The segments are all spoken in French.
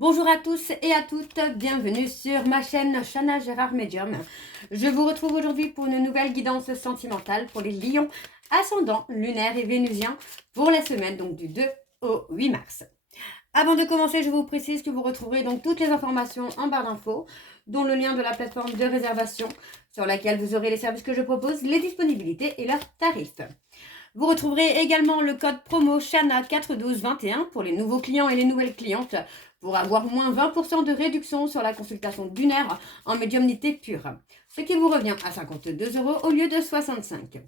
Bonjour à tous et à toutes, bienvenue sur ma chaîne Chana Gérard Medium. Je vous retrouve aujourd'hui pour une nouvelle guidance sentimentale pour les lions ascendants, lunaires et vénusiens pour la semaine donc du 2 au 8 mars. Avant de commencer, je vous précise que vous retrouverez donc toutes les informations en barre d'infos, dont le lien de la plateforme de réservation sur laquelle vous aurez les services que je propose, les disponibilités et leurs tarifs. Vous retrouverez également le code promo CHANA41221 pour les nouveaux clients et les nouvelles clientes pour avoir moins 20% de réduction sur la consultation d'une heure en médiumnité pure, ce qui vous revient à 52 € au lieu de 65.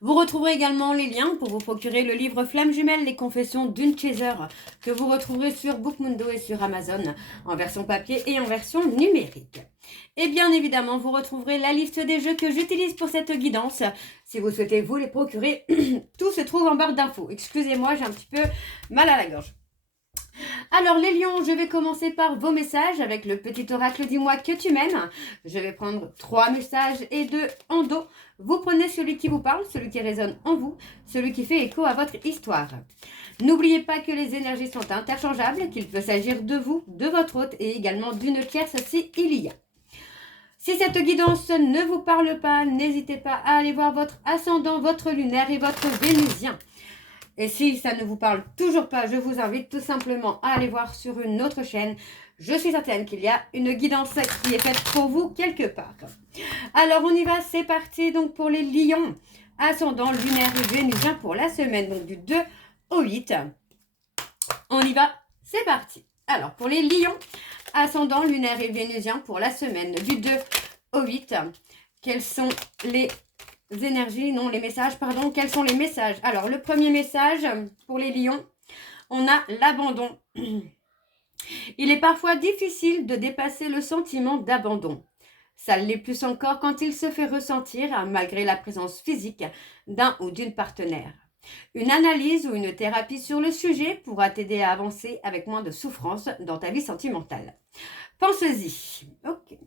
Vous retrouverez également les liens pour vous procurer le livre Flamme Jumelle, les confessions d'une chaser, que vous retrouverez sur Bookmundo et sur Amazon, en version papier et en version numérique. Et bien évidemment, vous retrouverez la liste des jeux que j'utilise pour cette guidance. Si vous souhaitez vous les procurer, tout se trouve en barre d'infos. Excusez-moi, j'ai un petit peu mal à la gorge. Alors les lions, je vais commencer par vos messages avec le petit oracle dis-moi que tu m'aimes. Je vais prendre 3 messages et 2 en dos. Vous prenez celui qui vous parle, celui qui résonne en vous, celui qui fait écho à votre histoire. N'oubliez pas que les énergies sont interchangeables, qu'il peut s'agir de vous, de votre hôte et également d'une tierce si il y a. Si cette guidance ne vous parle pas, n'hésitez pas à aller voir votre ascendant, votre lunaire et votre vénusien. Et si ça ne vous parle toujours pas, je vous invite tout simplement à aller voir sur une autre chaîne. Je suis certaine qu'il y a une guidance qui est faite pour vous quelque part. Alors on y va, c'est parti donc pour les lions, ascendant lunaire et vénusien pour la semaine donc du 2 au 8. On y va, c'est parti. Alors pour les lions, ascendant lunaire et vénusien pour la semaine du 2 au 8, quels sont les énergies, non les messages, pardon, quels sont les messages? Alors le premier message pour les lions, on a l'abandon. Il est parfois difficile de dépasser le sentiment d'abandon. Ça l'est plus encore quand il se fait ressentir malgré la présence physique d'un ou d'une partenaire. Une analyse ou une thérapie sur le sujet pourra t'aider à avancer avec moins de souffrance dans ta vie sentimentale. Pense-y. Ok.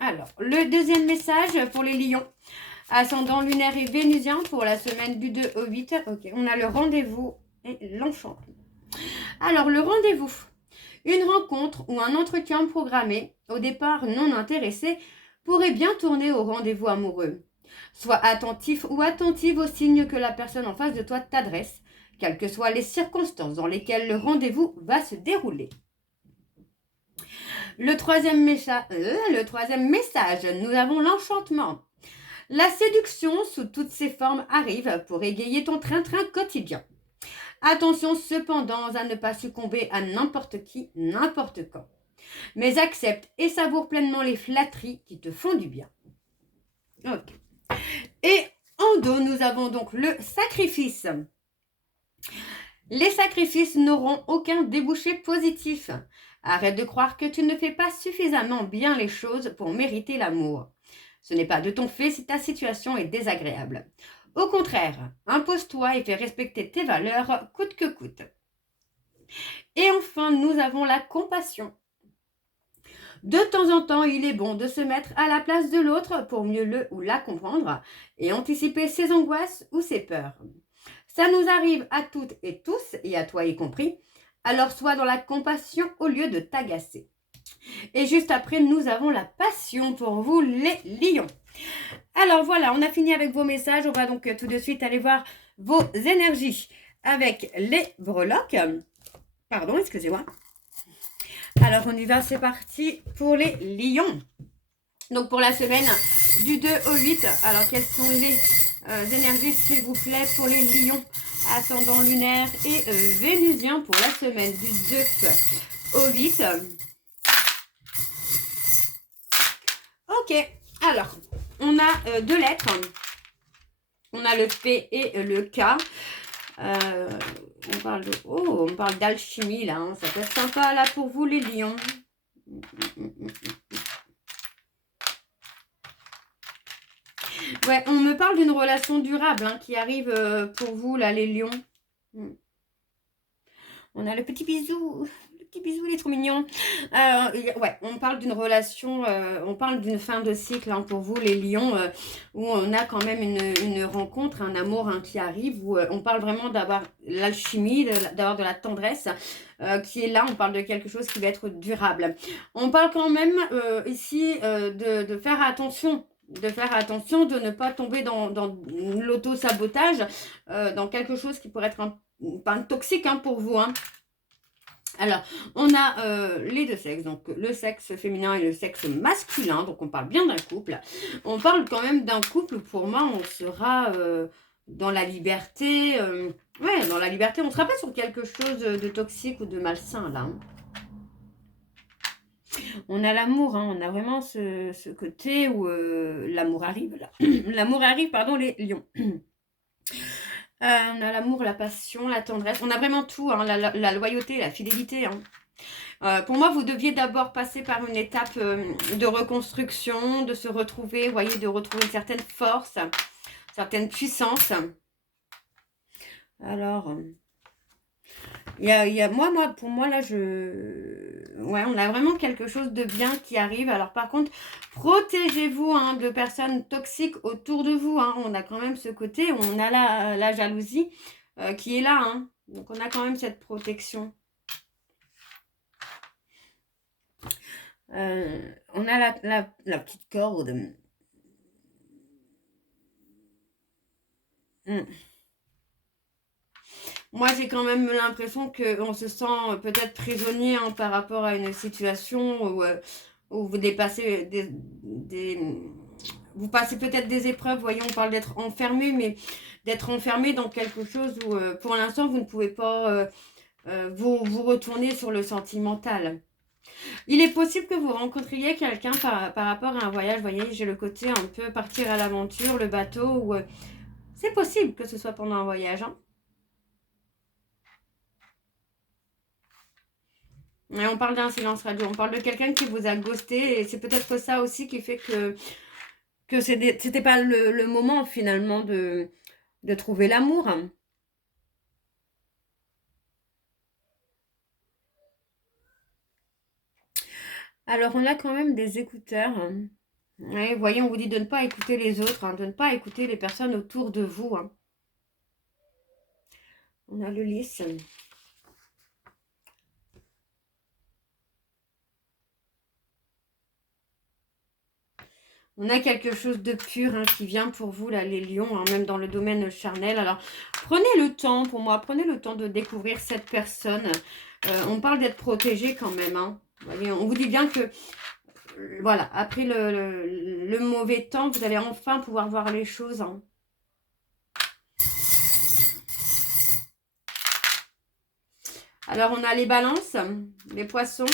Alors, le deuxième message pour les lions, ascendant lunaire et vénusien pour la semaine du 2 au 8. Ok, on a le rendez-vous et l'enchantement. Alors, le rendez-vous. Une rencontre ou un entretien programmé, au départ non intéressé, pourrait bien tourner au rendez-vous amoureux. Sois attentif ou attentive aux signes que la personne en face de toi t'adresse, quelles que soient les circonstances dans lesquelles le rendez-vous va se dérouler. Le troisième message, nous avons l'enchantement. La séduction sous toutes ses formes arrive pour égayer ton train-train quotidien. Attention cependant à ne pas succomber à n'importe qui, n'importe quand. Mais accepte et savoure pleinement les flatteries qui te font du bien. Ok. Et en dos, nous avons donc le sacrifice. Les sacrifices n'auront aucun débouché positif. Arrête de croire que tu ne fais pas suffisamment bien les choses pour mériter l'amour. Ce n'est pas de ton fait si ta situation est désagréable. Au contraire, impose-toi et fais respecter tes valeurs coûte que coûte. Et enfin, nous avons la compassion. De temps en temps, il est bon de se mettre à la place de l'autre pour mieux le ou la comprendre et anticiper ses angoisses ou ses peurs. Ça nous arrive à toutes et tous, et à toi y compris, alors sois dans la compassion au lieu de t'agacer. Et juste après, nous avons la passion pour vous, les lions. Alors voilà, on a fini avec vos messages. On va donc tout de suite aller voir vos énergies avec les breloques. Pardon, excusez-moi. Alors on y va, c'est parti pour les lions. Donc pour la semaine du 2 au 8, alors quelles sont les énergies s'il vous plaît pour les lions, ascendant lunaire et vénusien pour la semaine du 2 au 8. Ok, alors on a deux lettres, on a le P et le K. On parle d'alchimie là, hein. Ça peut être sympa là pour vous les lions. Ouais, on me parle d'une relation durable hein, qui arrive pour vous là les lions. On a le petit bisou petits bisous, il est trop mignon. Ouais, on parle d'une relation, on parle d'une fin de cycle hein, pour vous les lions, où on a quand même une rencontre, un amour hein, qui arrive, où on parle vraiment d'avoir l'alchimie, d'avoir de la tendresse qui est là, on parle de quelque chose qui va être durable. On parle quand même ici de faire attention. De faire attention, de ne pas tomber dans l'auto-sabotage, dans quelque chose qui pourrait être un toxique hein, pour vous. Hein. Alors, on a les deux sexes, donc le sexe féminin et le sexe masculin, donc on parle bien d'un couple. On parle quand même d'un couple, pour moi, on sera dans la liberté. Ouais, dans la liberté, on ne sera pas sur quelque chose de toxique ou de malsain, là. On a l'amour, hein, on a vraiment ce côté où l'amour arrive, là. L'amour arrive, pardon, les lions. On a l'amour, la passion, la tendresse. On a vraiment tout, hein, la loyauté, la fidélité. Hein. Pour moi, vous deviez d'abord passer par une étape de reconstruction, de se retrouver, vous voyez, de retrouver une certaine force, certaine puissance. Alors, pour moi, là, ouais, on a vraiment quelque chose de bien qui arrive. Alors, par contre, protégez-vous hein, de personnes toxiques autour de vous. Hein. On a quand même ce côté, on a la jalousie qui est là. Hein. Donc, on a quand même cette protection. On a la petite corde. Moi, j'ai quand même l'impression qu'on se sent peut-être prisonnier hein, par rapport à une situation où vous dépassez vous passez peut-être des épreuves. Voyez, on parle d'être enfermé, mais d'être enfermé dans quelque chose où, pour l'instant, vous ne pouvez pas vous retourner sur le sentimental. Il est possible que vous rencontriez quelqu'un par rapport à un voyage. Vous voyez, j'ai le côté un peu partir à l'aventure, le bateau, ou c'est possible que ce soit pendant un voyage. Hein. Et on parle d'un silence radio, on parle de quelqu'un qui vous a ghosté, et c'est peut-être ça aussi qui fait que c'était pas le moment finalement de trouver l'amour. Hein. Alors on a quand même des écouteurs. Hein. Ouais, vous voyez, on vous dit de ne pas écouter les autres, hein, de ne pas écouter les personnes autour de vous. Hein. On a le lys. On a quelque chose de pur hein, qui vient pour vous, là, les lions, hein, même dans le domaine charnel. Alors, prenez le temps, pour moi, prenez le temps de découvrir cette personne. On parle d'être protégé quand même. Hein. Vous voyez, on vous dit bien que, voilà, après le mauvais temps, vous allez enfin pouvoir voir les choses. Hein. Alors, on a les balances, les poissons.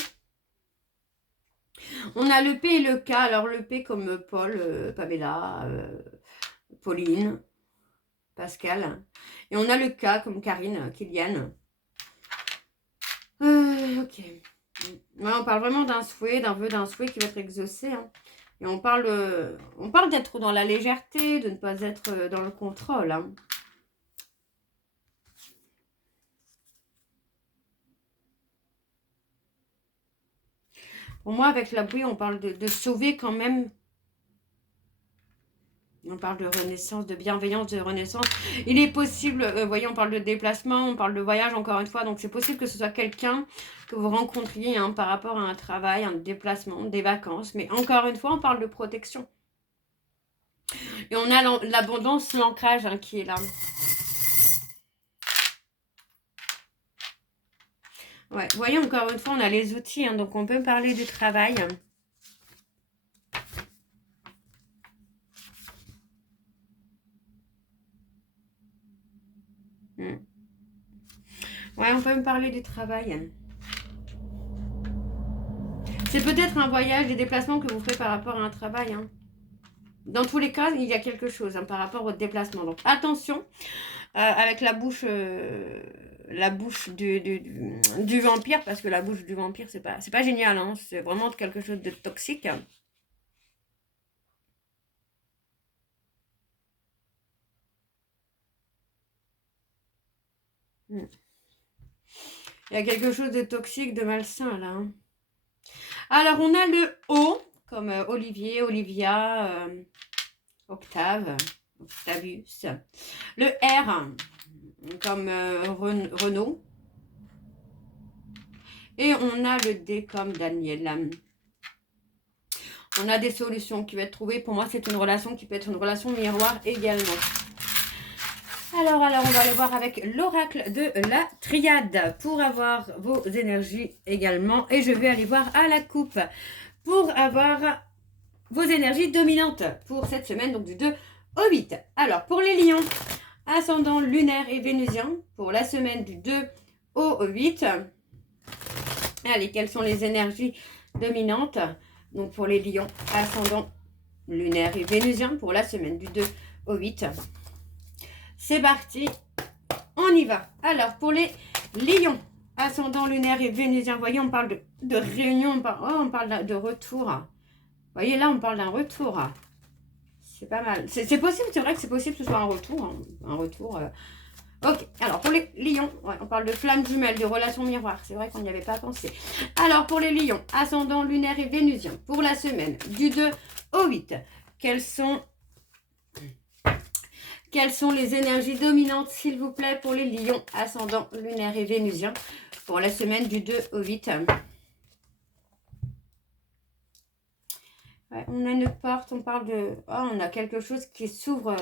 On a le P et le K. Alors, le P comme Paul, Pamela, Pauline, Pascal. Et on a le K comme Karine, Kylian. Ok. Ouais, on parle vraiment d'un souhait, d'un vœu, d'un souhait qui va être exaucé. Hein. Et on parle d'être dans la légèreté, de ne pas être dans le contrôle. Hein. Pour moi, avec la bouée, on parle de sauver quand même. On parle de renaissance, de bienveillance, de renaissance. Il est possible, voyez, on parle de déplacement, on parle de voyage encore une fois. Donc, c'est possible que ce soit quelqu'un que vous rencontriez hein, par rapport à un travail, un déplacement, des vacances. Mais encore une fois, on parle de protection. Et on a l'abondance, l'ancrage hein, qui est là. Ouais, vous voyez, encore une fois, on a les outils. Hein, donc, on peut parler du travail. Ouais, on peut me parler du travail. C'est peut-être un voyage, des déplacements que vous ferez par rapport à un travail. Hein. Dans tous les cas, il y a quelque chose hein, par rapport au déplacement. Donc, attention avec la bouche du vampire, parce que la bouche du vampire, c'est pas génial. Hein. C'est vraiment quelque chose de toxique. Il y a quelque chose de toxique, de malsain là. Hein. Alors, on a le O, comme Olivier, Olivia, Octave, Octavius. Le R, comme Renaud. Et on a le D comme Daniel. On a des solutions qui vont être trouvées. Pour moi, c'est une relation qui peut être une relation miroir également. Alors, on va aller voir avec l'oracle de la triade pour avoir vos énergies également. Et je vais aller voir à la coupe pour avoir vos énergies dominantes pour cette semaine, donc du 2 au 8. Alors, pour les lions, ascendant lunaire et vénusien, pour la semaine du 2 au 8. Allez, quelles sont les énergies dominantes? Donc, pour les lions, ascendant lunaire et vénusien, pour la semaine du 2 au 8. C'est parti, on y va. Alors, pour les lions, ascendant lunaire et vénusien, vous voyez, on parle de réunion, on parle de retour. Vous voyez, là, on parle d'un retour. C'est pas mal. C'est possible, c'est vrai que c'est possible que ce soit un retour. Hein, un retour. Ok, alors pour les lions, ouais, on parle de flammes jumelles, de relations miroirs. C'est vrai qu'on n'y avait pas pensé. Alors, pour les lions, ascendant lunaire et vénusien, pour la semaine du 2 au 8, quelles sont les énergies dominantes, s'il vous plaît, pour les lions, ascendant lunaire et vénusien, pour la semaine du 2 au 8? Ouais, on a une porte, on parle de... Oh, on a quelque chose qui s'ouvre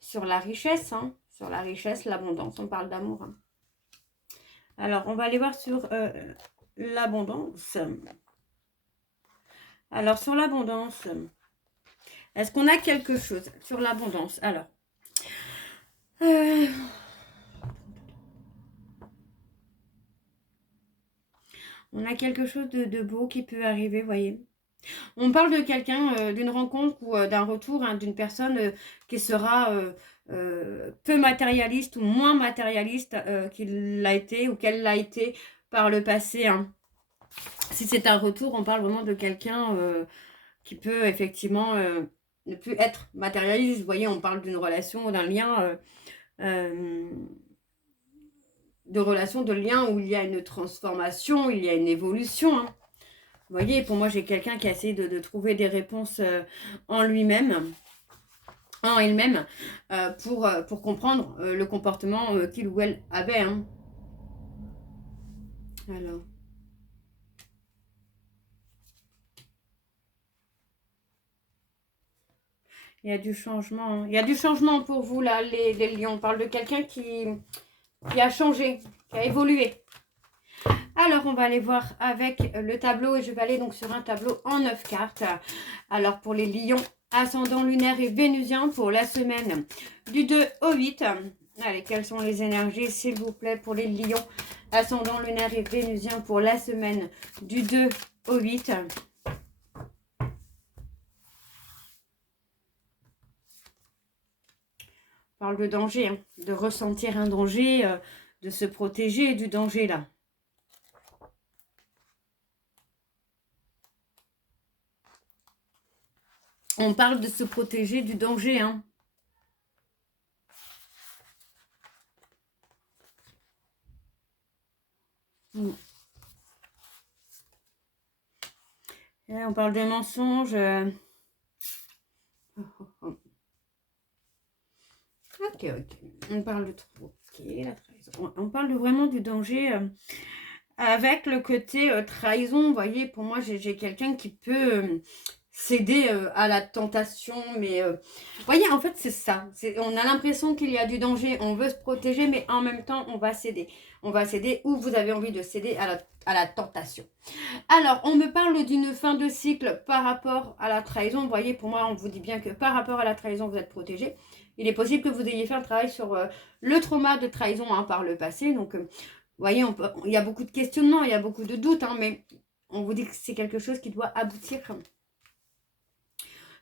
sur la richesse, hein, sur la richesse, l'abondance, on parle d'amour. Hein. Alors, on va aller voir sur l'abondance. Alors, sur l'abondance, est-ce qu'on a quelque chose sur l'abondance? Alors, on a quelque chose de beau qui peut arriver, vous voyez. On parle de quelqu'un, d'une rencontre ou d'un retour, hein, d'une personne qui sera peu matérialiste ou moins matérialiste qu'il l'a été ou qu'elle l'a été par le passé. Hein. Si c'est un retour, on parle vraiment de quelqu'un qui peut effectivement ne plus être matérialiste. Vous voyez, on parle d'une relation ou d'un lien, de relation, de lien où il y a une transformation, il y a une évolution. Hein. Vous voyez, pour moi, j'ai quelqu'un qui a essayé de trouver des réponses en lui-même, en elle-même, pour comprendre le comportement qu'il ou elle avait. Hein. Alors. Il y a du changement. Hein. Il y a du changement pour vous, là, les lions. On parle de quelqu'un qui a changé, qui a évolué. Alors, on va aller voir avec le tableau et je vais aller donc sur un tableau en 9 cartes. Alors, pour les lions, ascendant lunaire et vénusien pour la semaine du 2 au 8. Allez, quelles sont les énergies, s'il vous plaît, pour les lions, ascendant lunaire et vénusien pour la semaine du 2 au 8. On parle de danger, hein, de ressentir un danger, de se protéger du danger, là. On parle de se protéger du danger, hein. Et on parle de mensonges. Ok. On parle de trop. Ok, la trahison. On parle vraiment du danger avec le côté trahison. Vous voyez, pour moi, j'ai quelqu'un qui peut céder à la tentation. Mais vous voyez, en fait, c'est ça. On a l'impression qu'il y a du danger. On veut se protéger, mais en même temps, on va céder. On va céder ou vous avez envie de céder à la tentation. Alors, on me parle d'une fin de cycle par rapport à la trahison. Vous voyez, pour moi, on vous dit bien que par rapport à la trahison, vous êtes protégé. Il est possible que vous ayez fait un travail sur le trauma de trahison hein, par le passé. Donc, vous voyez, il y a beaucoup de questionnements, il y a beaucoup de doutes, hein, mais on vous dit que c'est quelque chose qui doit aboutir.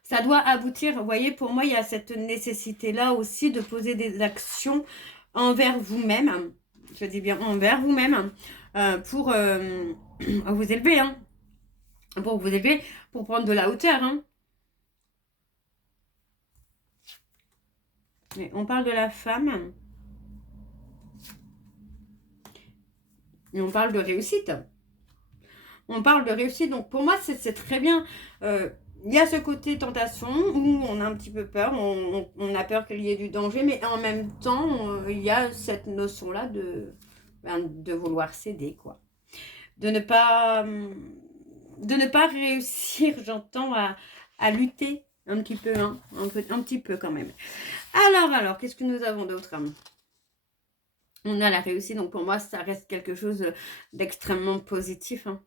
Ça doit aboutir. Vous voyez, pour moi, il y a cette nécessité-là aussi de poser des actions envers vous-même. Je dis bien envers vous-même pour vous élever. Hein, pour vous élever, pour prendre de la hauteur. Hein. Mais on parle de la femme. Et on parle de réussite. On parle de réussite, donc pour moi, c'est très bien. Il y a ce côté tentation où on a un petit peu peur, on a peur qu'il y ait du danger, mais en même temps, il y a cette notion-là de vouloir céder, quoi. De ne pas, de ne pas réussir, j'entends, à lutter un petit peu, hein, un petit peu quand même. Alors, qu'est-ce que nous avons d'autre? On a la réussite, donc pour moi, ça reste quelque chose d'extrêmement positif, hein.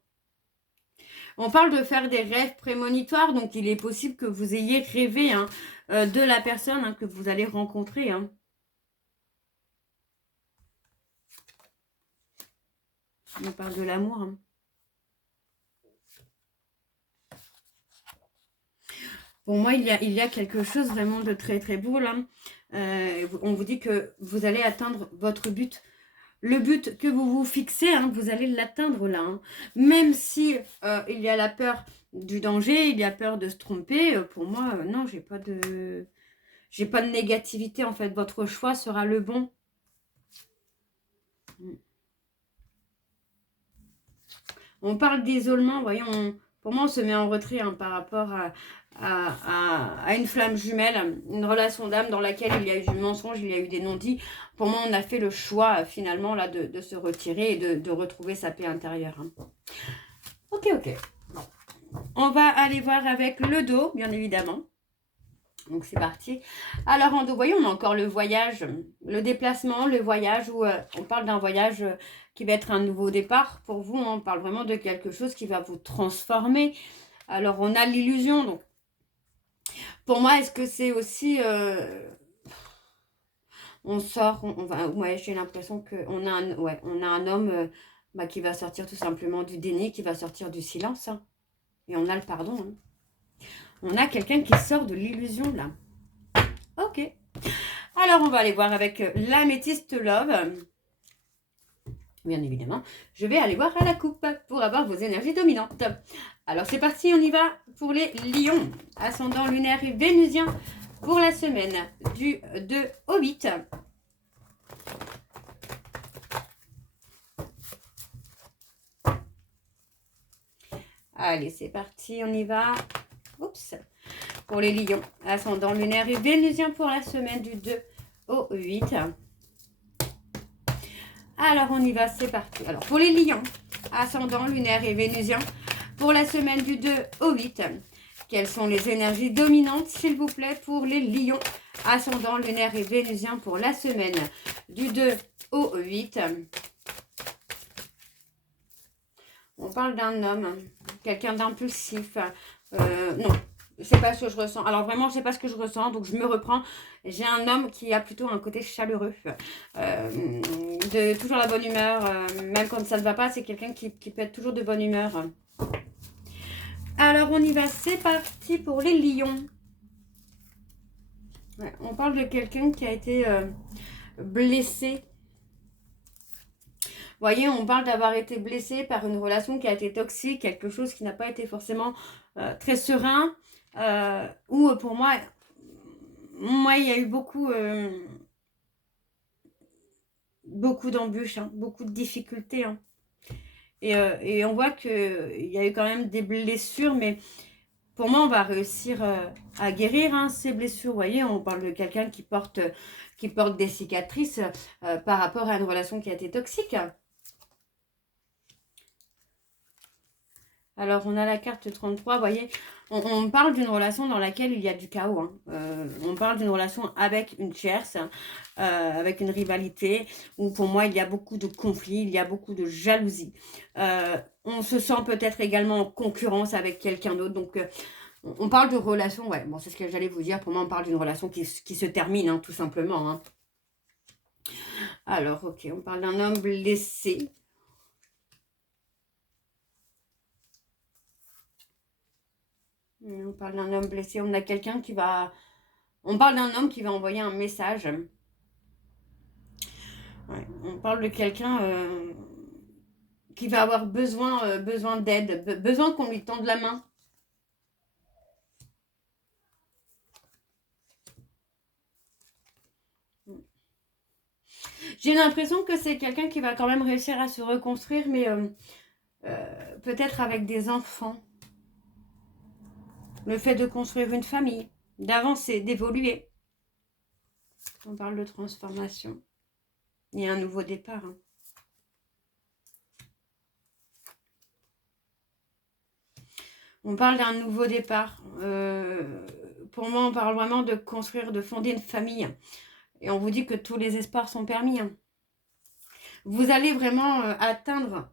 On parle de faire des rêves prémonitoires, donc il est possible que vous ayez rêvé, hein, de la personne, hein, que vous allez rencontrer, hein. On parle de l'amour, hein. Pour moi, il y a quelque chose vraiment de très très beau là. On vous dit que vous allez atteindre votre but. Le but que vous vous fixez, hein, vous allez l'atteindre là, hein. Même si il y a la peur du danger, il y a peur de se tromper, pour moi, non, j'ai pas de négativité en fait. Votre choix sera le bon. On parle d'isolement, voyons, pour moi on se met en retrait, hein, par rapport à une flamme jumelle, une relation d'âme dans laquelle il y a eu du mensonge, il y a eu des non-dits. Pour moi on a fait le choix finalement là de se retirer et de retrouver sa paix intérieure, hein. Ok. Bon. On va aller voir avec le dos, bien évidemment. Donc c'est parti. Alors en dos, voyez, on a encore le voyage, le déplacement, le voyage, où on parle d'un voyage qui va être un nouveau départ pour vous, hein. On parle vraiment de quelque chose qui va vous transformer. Alors on a l'illusion, donc pour moi, est-ce que c'est aussi... on sort, on va... Ouais, j'ai l'impression qu'on a on a un homme qui va sortir tout simplement du déni, qui va sortir du silence, hein. Et on a le pardon, hein. On a quelqu'un qui sort de l'illusion là. Ok. Alors, on va aller voir avec l'améthyste love. Bien évidemment, je vais aller voir à la coupe pour avoir vos énergies dominantes. Alors, c'est parti, on y va pour les lions. Ascendant lunaire et vénusien pour la semaine du 2 au 8. Allez, c'est parti, on y va. Oups. Pour les lions, ascendant lunaire et vénusien pour la semaine du 2 au 8. Alors, on y va, c'est parti. Alors, pour les lions, ascendant lunaire et vénusien, pour la semaine du 2 au 8, quelles sont les énergies dominantes, s'il vous plaît, pour les lions, ascendant lunaire et vénusien, pour la semaine du 2 au 8. On parle d'un homme, quelqu'un d'impulsif. Non, c'est pas ce que je ressens. Alors vraiment, c'est pas ce que je ressens, donc je me reprends. J'ai un homme qui a plutôt un côté chaleureux, de toujours la bonne humeur, même quand ça ne va pas, c'est quelqu'un qui peut être toujours de bonne humeur. Alors on y va, c'est parti pour les lions. Ouais, on parle de quelqu'un qui a été blessé. Vous voyez, on parle d'avoir été blessé par une relation qui a été toxique, quelque chose qui n'a pas été forcément très serein, ou pour moi, il y a eu beaucoup d'embûches, hein, beaucoup de difficultés, hein. Et on voit qu'il y a eu quand même des blessures, mais pour moi, on va réussir à guérir, hein, ces blessures. Vous voyez, on parle de quelqu'un qui porte des cicatrices par rapport à une relation qui a été toxique. Alors, on a la carte 33, vous voyez, on parle d'une relation dans laquelle il y a du chaos, hein. On parle d'une relation avec une tierce, avec une rivalité, où pour moi, il y a beaucoup de conflits, il y a beaucoup de jalousie. On se sent peut-être également en concurrence avec quelqu'un d'autre, donc on parle de relation, ouais, bon, c'est ce que j'allais vous dire, pour moi, on parle d'une relation qui se termine, hein, tout simplement, hein. Alors, ok, on parle d'un homme blessé. On parle d'un homme blessé. On a quelqu'un qui va... On parle d'un homme qui va envoyer un message. Ouais, on parle de quelqu'un qui va avoir besoin d'aide, besoin qu'on lui tende la main. J'ai l'impression que c'est quelqu'un qui va quand même réussir à se reconstruire, mais peut-être avec des enfants. Le fait de construire une famille, d'avancer, d'évoluer. On parle de transformation. Il y a un nouveau départ. Hein. On parle d'un nouveau départ. Pour moi, on parle vraiment de construire, de fonder une famille. Et on vous dit que tous les espoirs sont permis. Hein. Vous allez vraiment atteindre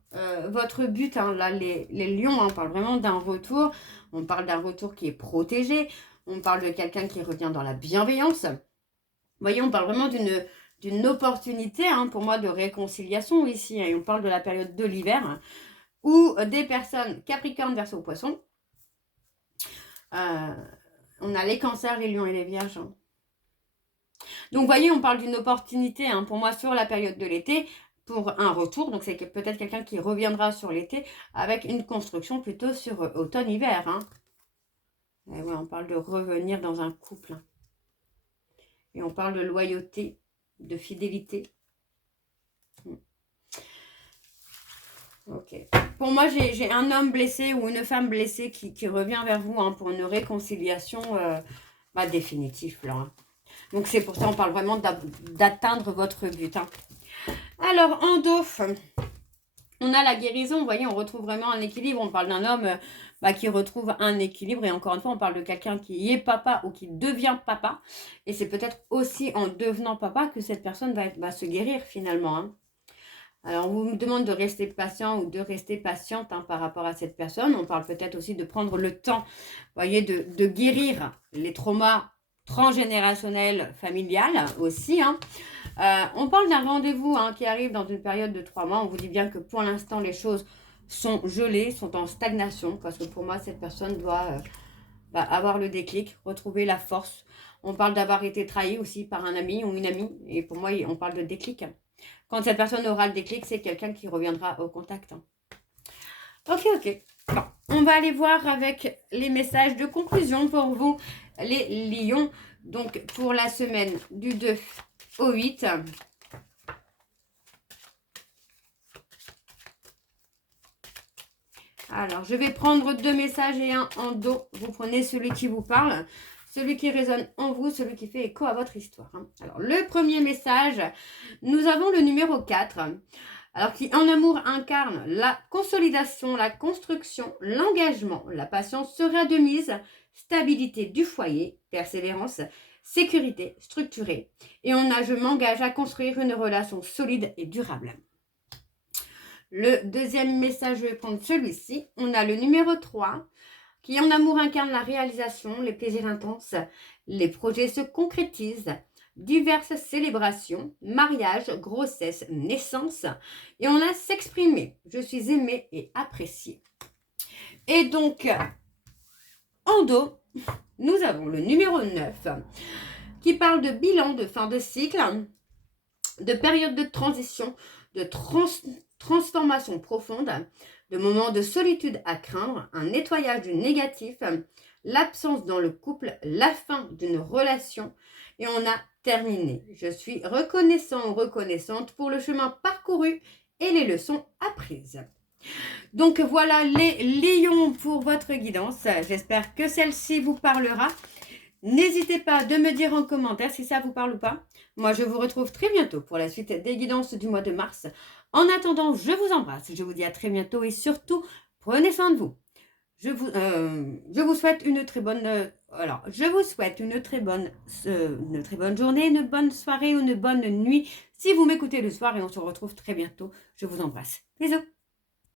votre but. Hein. Là, les lions, hein, on parle vraiment d'un retour. On parle d'un retour qui est protégé. On parle de quelqu'un qui revient dans la bienveillance. Vous voyez, on parle vraiment d'une opportunité, hein, pour moi, de réconciliation ici. Hein. Et on parle de la période de l'hiver, hein, où des personnes Capricorne, Verseau, Poisson, on a les cancers, les lions et les vierges. Hein. Donc, vous voyez, on parle d'une opportunité, hein, pour moi, sur la période de l'été, pour un retour. Donc, c'est peut-être quelqu'un qui reviendra sur l'été avec une construction plutôt sur automne-hiver. Hein. Et ouais, on parle de revenir dans un couple. Hein. Et on parle de loyauté, de fidélité. Ok. Pour moi, j'ai un homme blessé ou une femme blessée qui revient vers vous, hein, pour une réconciliation définitive. Là, hein. Donc, c'est pour ça qu'on parle vraiment d'atteindre votre but. Hein. Alors, en dos, on a la guérison. Vous voyez, on retrouve vraiment un équilibre. On parle d'un homme qui retrouve un équilibre. Et encore une fois, on parle de quelqu'un qui est papa ou qui devient papa. Et c'est peut-être aussi en devenant papa que cette personne va se guérir finalement. Hein. Alors, on vous demande de rester patient ou de rester patiente, hein, par rapport à cette personne. On parle peut-être aussi de prendre le temps, vous voyez, de guérir les traumas transgénérationnels, familiales aussi. Hein. On parle d'un rendez-vous, hein, qui arrive dans une période de 3 mois. On vous dit bien que pour l'instant, les choses sont gelées, sont en stagnation. Parce que pour moi, cette personne doit avoir le déclic, retrouver la force. On parle d'avoir été trahi aussi par un ami ou une amie. Et pour moi, on parle de déclic. Quand cette personne aura le déclic, c'est quelqu'un qui reviendra au contact. Hein. Ok. Bon, on va aller voir avec les messages de conclusion pour vous, les lions. Donc, pour la semaine du 2 au 8. Alors, je vais prendre 2 messages et un en dos. Vous prenez celui qui vous parle. Celui qui résonne en vous, celui qui fait écho à votre histoire. Hein. Alors, le premier message, nous avons le numéro 4. Alors, qui en amour incarne la consolidation, la construction, l'engagement, la patience sera de mise, stabilité du foyer, persévérance, sécurité structurée. Et je m'engage à construire une relation solide et durable. Le deuxième message, je vais prendre celui-ci. On a le numéro 3. Qui en amour incarne la réalisation, les plaisirs intenses, les projets se concrétisent, diverses célébrations, mariage, grossesse, naissance, et on a s'exprimer. Je suis aimée et appréciée. Et donc, en dos, nous avons le numéro 9, qui parle de bilan, de fin de cycle, de période de transition, de transformation profonde, de moments de solitude à craindre, un nettoyage du négatif, l'absence dans le couple, la fin d'une relation, et on a terminé. Je suis reconnaissant ou reconnaissante pour le chemin parcouru et les leçons apprises. Donc voilà les lions pour votre guidance. J'espère que celle-ci vous parlera. N'hésitez pas de me dire en commentaire si ça vous parle ou pas. Moi, je vous retrouve très bientôt pour la suite des guidances du mois de mars. En attendant, je vous embrasse. Je vous dis à très bientôt et surtout, prenez soin de vous. Je vous souhaite une très bonne... je vous souhaite une très bonne journée, une bonne soirée ou une bonne nuit si vous m'écoutez le soir et on se retrouve très bientôt. Je vous embrasse. Bisous.